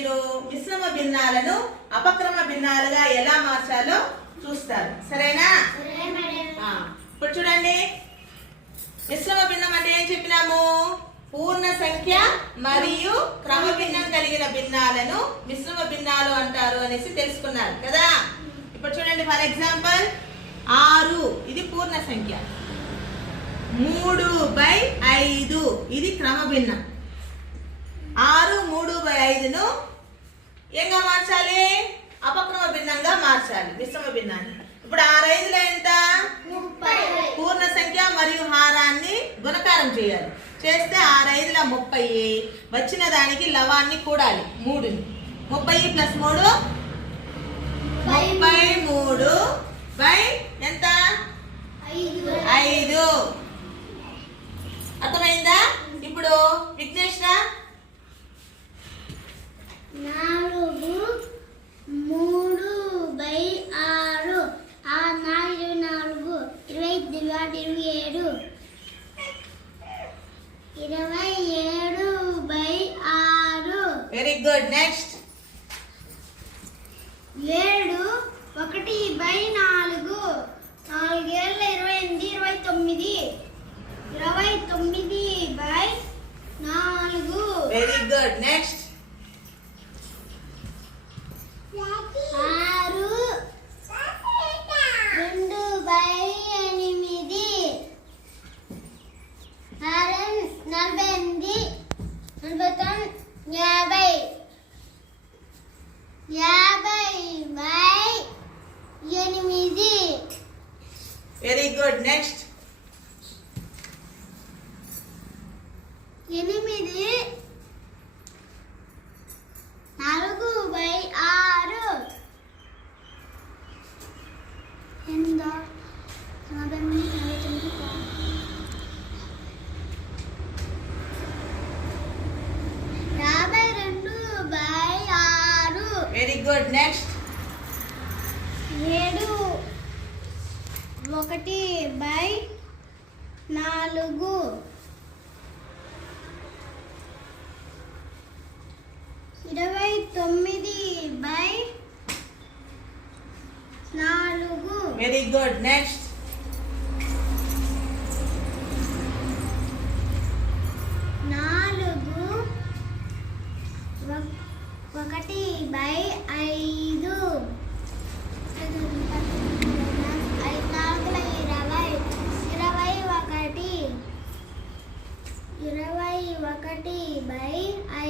మీరు మిశ్రమ భిన్నాలను అపక్రమ భిన్నాలుగా ఎలా మార్చాలో చూస్తారు. సరేనా? ఇప్పుడు చూడండి, మిశ్రమ భిన్నం అంటే ఏం చెప్పినాము? పూర్ణ సంఖ్య మరియు క్రమ భిన్నం కలిగిన భిన్నాలను మిశ్రమ భిన్నాలు అంటారు అనేసి తెలుసుకున్నారు కదా. ఇప్పుడు చూడండి, ఫర్ ఎగ్జాంపుల్ 6 ఇది పూర్ణ సంఖ్య, 3/5 ఇది క్రమ భిన్నం. 6 3/5ను ఏంగా మార్చాలి? అపక్రమ భిన్నంగా మార్చాలి మిశ్రమ భిన్నాన్ని. ఇప్పుడు 6/5 ఎంత? 30. పూర్ణ సంఖ్య మరియు హారాన్ని గుణకారం చేయాలి. చేస్తే 6/5 30, వచ్చిన దానికి లవాన్ని కూడాలి 3ని. 30 + 3 33 బై ఎంత? 5. అర్థమైందా? ఇప్పుడు విఘ్నేష్ రా. 4 3/6 4 27 27/6. Very good. నెక్స్ట్ 7 1/4 4 ఏళ్ళ 28 29 29/4. Very good. Next 6 2/8 48 49 50 50/8. Very good. Next 8 4/6 ఎంత? 52/6. Very good. Next 7 1/4 29/4. Very good. Next 4 1/5